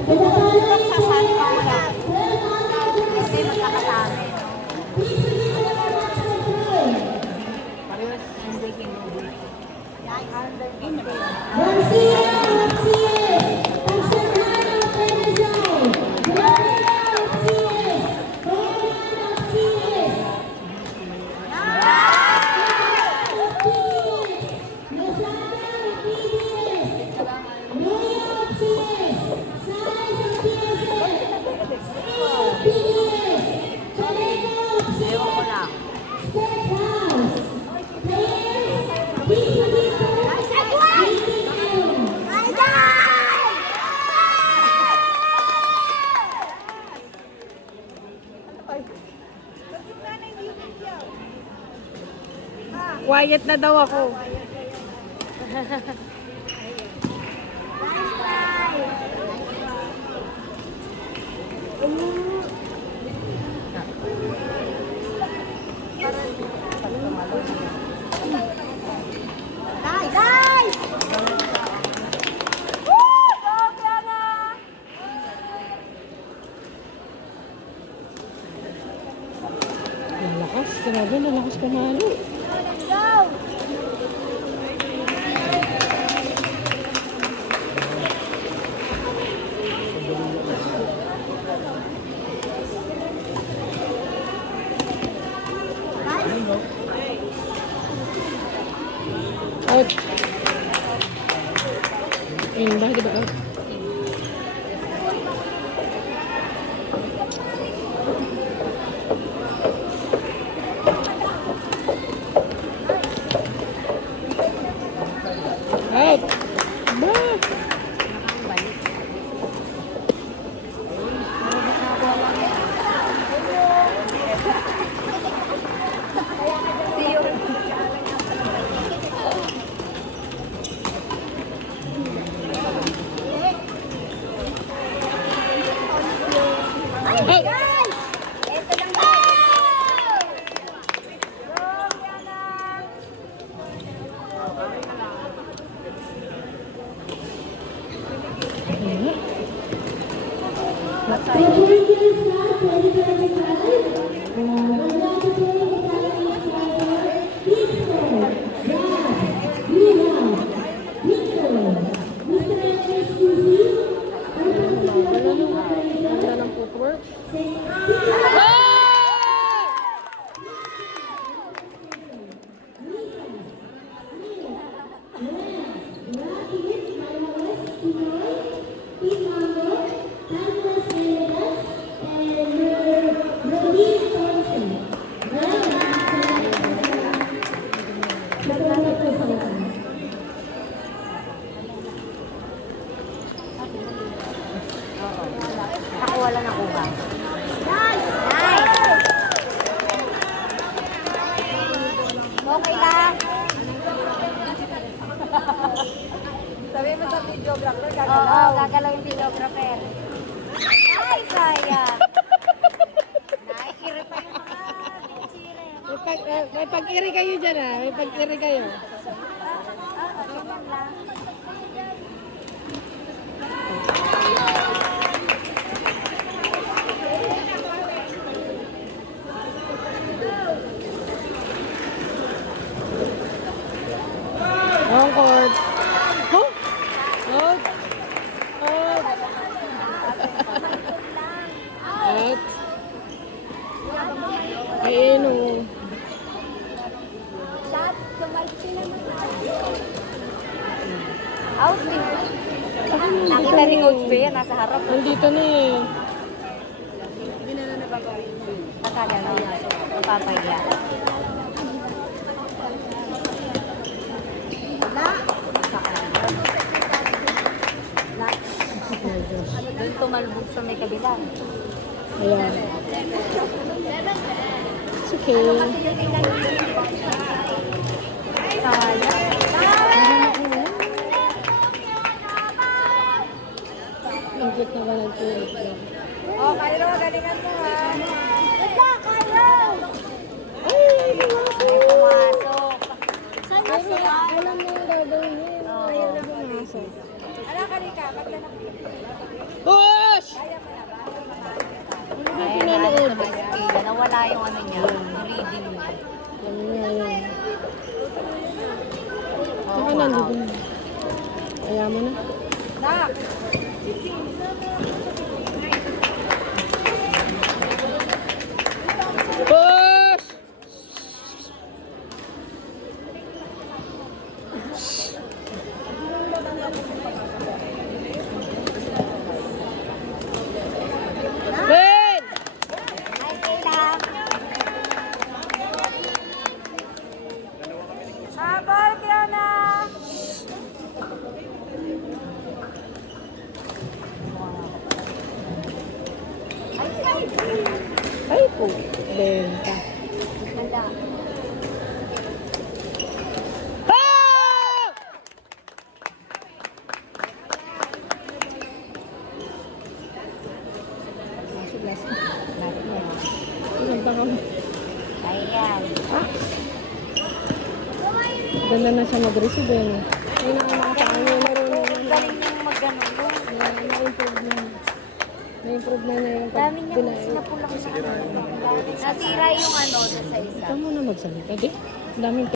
Sasali pa wala. Kasi magkakasama. Parehas ang breaking news. Ewan ko lang. Quiet na daw ako. Guys! Nalakas, grabe, nalakas panalo. Out. Ayun ba? Di ba out? Out. Ba? Out. Ito lang ba? Wala ng footwork. Ako wala na kuha. Nice! Okay lang. Sabi mo sa videographer, Oo, gagalaw yung videographer. Ay, sayang. Nakikiri pa yung mga sire. May pag-iri kayo dyan ah. May pag-iri kayo. Wrong court. Huh? Out. Out. Out. Ayun o. Out din. Nakita ni Coach Bea, nasa harap. Nandito na eh. Akala na mapapahiya. Doon tumalbog sa may kabila. Ayan. It's okay. Ang cute naman ang tulog. Oh, Kylo, galingan mo ha. Ay, May pumasok. alam mo yung gagawin niya. Oo. Ayaw na pumasok. Ano, Kalika? Ba't ka Hoy! yung ano niya, yung reading niya. Ano nga yun. Oo, Saka nandito na. Kaya mo na. Nak! Push! Ben! Hi, Kayla. Habol, Kiana! Ay po. Benta. Ganda. Ah! Ilang pa kami. Ayan. Ganda na siya mag-receive eh. Ay, nakakasama niya marunong na. Galing yung mag-ano. Na-improve na. Na-improve na na yung Dami niya pinain. sinapulang sa ano. Nasira yung ano doon sa isa. Ikaw muna magsalita, di? Ang daming